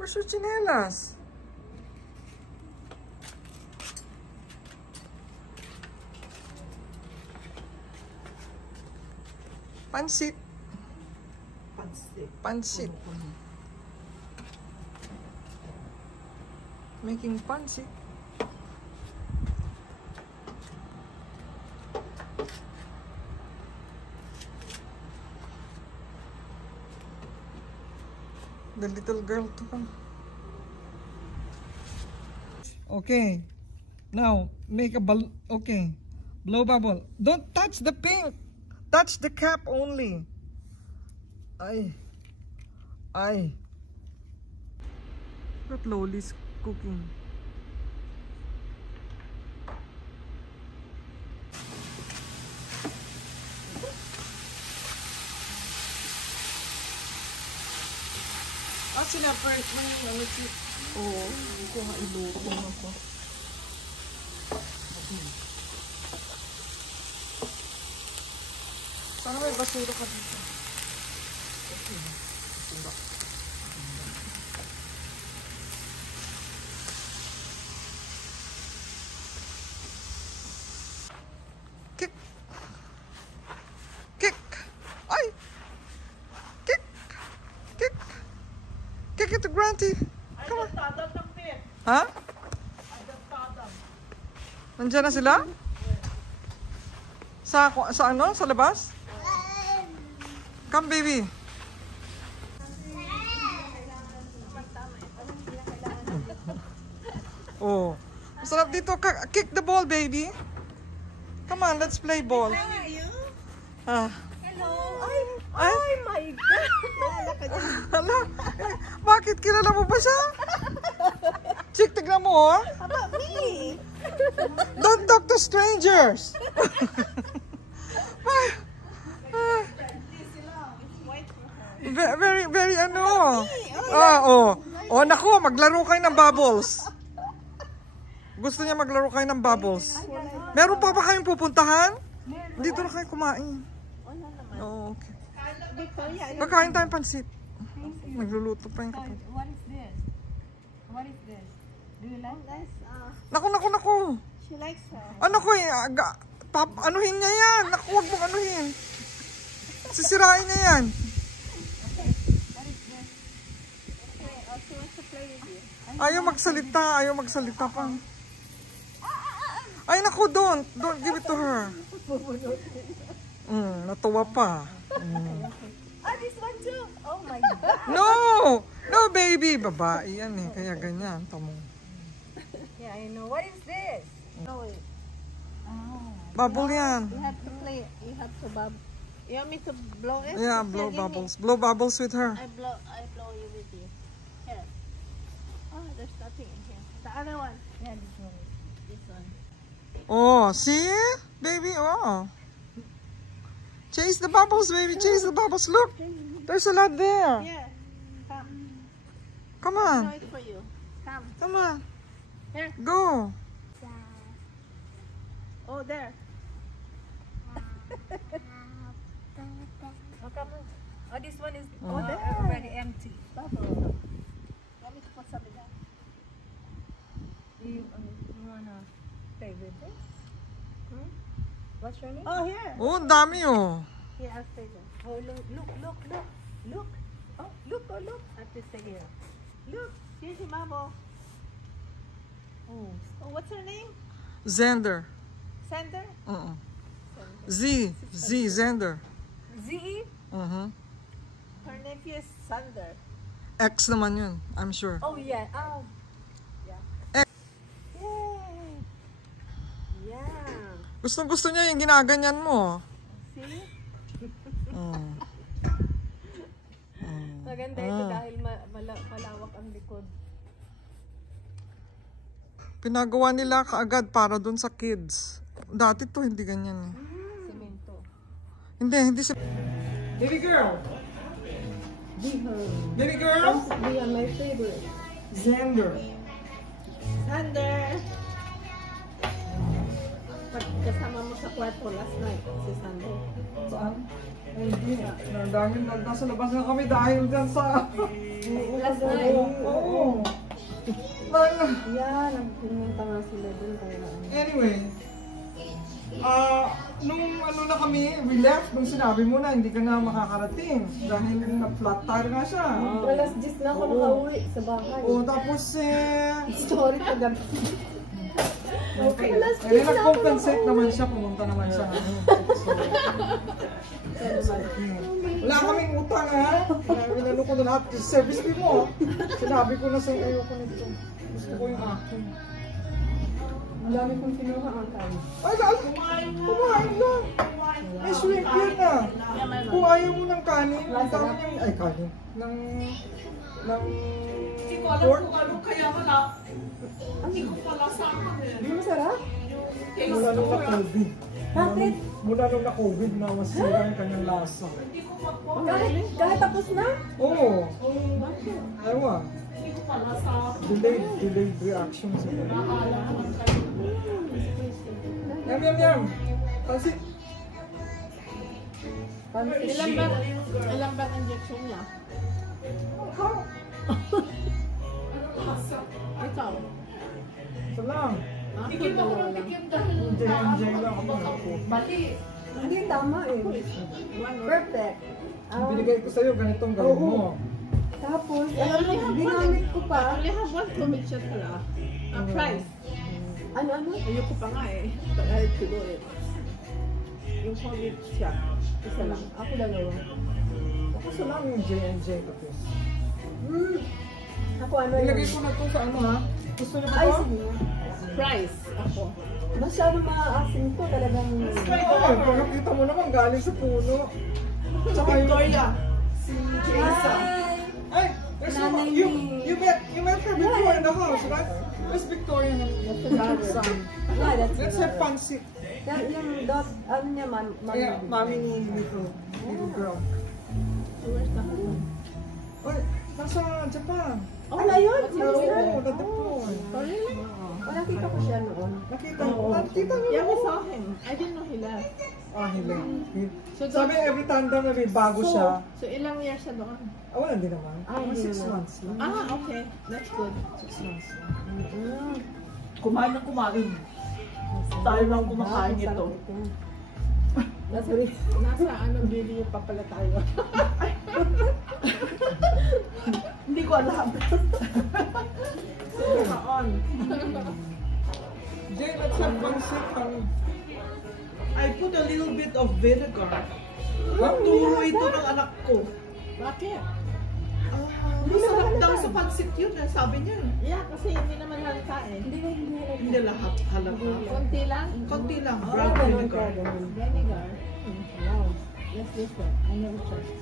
Where's your chinelas? Pansit. Pansit. Making pansit. The little girl to come. Okay. Now, make a ball. Okay. Blow bubble. Don't touch the pink. Touch the cap only. Ay. Ay. What Loli's cooking? Sinapert mo yung ano si... Oo, hindi ko nga iluto ako. Sana may basura ka dito. Okay, basura. Kick! Kick! Ay! Kick! Kick! Kick it to Granty. Come on. Ha? Nandiyan na sila? Sa ano? Sa labas? Come, baby. Oh. Masarap dito. Kick the ball, baby. Come on, let's play ball. How are you? Hello. Oh my God! Hala, bakit? Kilala mo ba siya? Chick, tignan mo, oh. How about me? Don't talk to strangers. Very, ano. Oh, naku, maglaro kayo ng bubbles. Gusto niya maglaro kayo ng bubbles. Meron pa ba kayong pupuntahan? Dito na kayo kumain. Oh, okay. Pagkain tayong pansit. Nagluluto pa yung kapatid. What is this? What is this? Do you like this? Naku. She likes her. Ano ko anuhin niya yan. Naku, huwag mong anuhin. Sisirain niya yan. What is this? Okay, she wants to play with you. Ayaw magsalita pa. Ay, naku, don't give it to her. Natuwa pa. Oh, this one too. Oh my God. No, baby. Babae yan eh. Kaya ganyan. Tamo. Yeah, I know. What is this? Oh, wait. Oh. Bubble yan. You have to play. You have to bubble. You want me to blow it? Yeah, blow bubbles. Blow bubbles with her. I blow you with you. Here. Oh, there's nothing in here. The other one. Yeah, this one. This one. Oh, see? Baby, oh. Chase the bubbles, baby. Chase the bubbles. Look. There's a lot there. Yeah. Come. Come I'll on. blow it for you. Come. Come on. Here. Go. Oh, there. Oh, come on. Oh, this one is already empty. Bubble. Want me to put some in there? You wanna play with this? Hmm? What's your name? Oh, here. Oh, ang dami oh. Here, I'll stay there. Oh, look. Oh, look. I have to stay here. Look, here's your bubble. Oh, what's her name? Xander. Sander? Xander. Z-E? Her nephew is Sander. X naman yun, I'm sure. Oh, yeah. Oh. Yeah. X. Yay. Yeah. Gusto niya yung ginaganyan mo. See? Maganda ito dahil malawak ang likod. Pinagawa nila kaagad para dun sa kids. Dati to hindi ganyan eh. Semento. Hindi si... Baby girl! Baby girl! Be on my favorite. Xander. Sander! Kasama mo sa kwarto last night, si Sander. Saan? Hindi. Dahil nasa labas na kami dahil dyan sa... Last night. Oo. Yan, nagpunta nga sila dun. Anyway, nung ano na kami, we left, nung sinabi mo na hindi ka na makakarating dahil na-flat tire nga siya. Alas 10 na ako nakauwi sa bahay. O tapos Story pa gabi. Okay. nag-compensate naman siya, pumunta naman siya. Wala kaming utang ha. Inano ko na lahat. Service fee mo. Sinabi ko na sa'yo, ayoko nito. Gusto ko yung akin. Ang dami kong kinuha ang kain. Ay, kumain lang. May shrimp yun na. Kung ayaw mo ng kanin, ang dami niyang, ay kanin, ng pork. Hindi masarap? Mula nung na-COVID. Bakit? Mula nung na-COVID na masira yung kanyang lasa. Kahit tapos na? Oo. Ewan. Delayed reaction sa Yum. Pansit. Ilang ba injection niya? Ikaw? Ito lang. Tigil ako ng tigil dahil Enjoy lang ako. Mali. Hindi, tama eh. Perfect. Binigay ko sa'yo, ganitong gawin mo. Tapos, ginamit ko pa. Only have one commit shot pala. Price. Ano? Ayoko pa nga eh. Dahil siguro eh. Yung commit shot. Isa lang. Ako dalawa. Ako sa lang yung J&J tapos. Ako ano Ilagay yun? ko na to sa ano ha? Gusto niyo ba Ay, to? sige. Price. Ako. Masyado maasim to talagang... Oo, pag nakita mo naman galing sa puno. Tsaka yung... Victoria. Si Jason. Ay! There's Nanay you met her before in the house, right? Where's Victoria? That's the daughter. Yeah, that's Let's the have pansit. Yung dot, ano niya, Kaya, mami ni little girl. Where's the husband? Oy, nasa Japan. Oh, ayun! Oo, Seriously? na-deploy. Oh, really? Oh, nakita ko siya noon. Nakita niyo Yeah, we ba? saw him. I didn't know he left. Hindi. So, Sabi every tandem na may bago siya. So, ilang years siya doon? Wala din naman. Ay, hindi 6 naman. months lang. Okay. That's good. 6 months lang. Kumain ng kumain. Tayo lang kumakain ito. Nasa video pa pala tayo. Hindi ko alam. On. Jay, let's have pansit pang... I put a little bit of vinegar. Turo ito ng anak ko. Bakit? Masarap daw sa pansit yun, sabi niya. Yeah, kasi hindi naman halata eh. Hindi lahat halata. Konti lang. Konti lang, brown vinegar. Vinegar. Wow. That's different. I never tried.